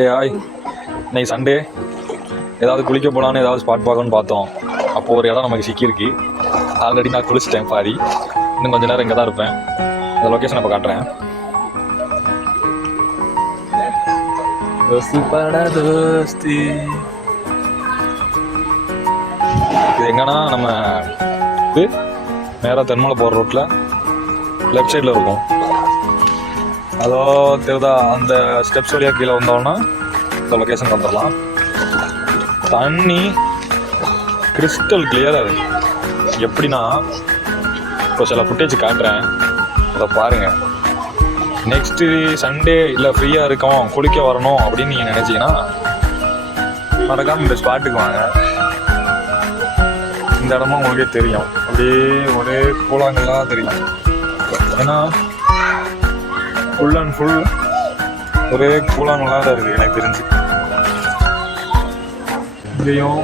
Hi, இன்னைக்கு Sunday ஏதாவது குளிக்க போகலான்னு ஏதாவது ஸ்பாட் பார்க்கணும்னு பார்த்தோம். அப்போது ஒரு இடம் நமக்கு சிக்கியிருக்கு. ஆல்ரெடி நான் குளிச்சிட்டேன் பாதி, இன்னும் கொஞ்சம் நேரம் இங்கே தான் இருப்பேன். அந்த லொக்கேஷன் இப்போ காட்டுறேன். இது எங்கன்னா நம்ம இது நேராக தென்மலை போகிற ரோட்டில் லெஃப்ட் சைடில் இருக்கும். அதோ தெரியுதா, அந்த ஸ்டெப்ஸ் வழியாக கீழே வந்தோன்னா இந்த லொக்கேஷன் வந்துடலாம். தண்ணி கிறிஸ்டல் கிளியராக இருக்கு. எப்படின்னா இப்போ சில ஃபுட்டேஜ் காட்டுறேன், அதை பாருங்கள். நெக்ஸ்ட்டு சண்டே இல்லை ஃப்ரீயாக இருக்கோம் குளிக்க வரணும் அப்படின்னு நீங்கள் நினச்சிங்கன்னா மறக்காமல் இந்த ஸ்பாட்டுக்கு வாங்க. இந்த இடமும் உங்களுக்கே தெரியும், அப்படியே ஒரே கூழாங்கல்லாம் தெரியும். ஏன்னா ஃபுல் அண்ட் ஃபுல் ஒரே கூழாங்கல்லாம் தான் இருக்குது எனக்கு தெரிஞ்சு. இங்கேயும்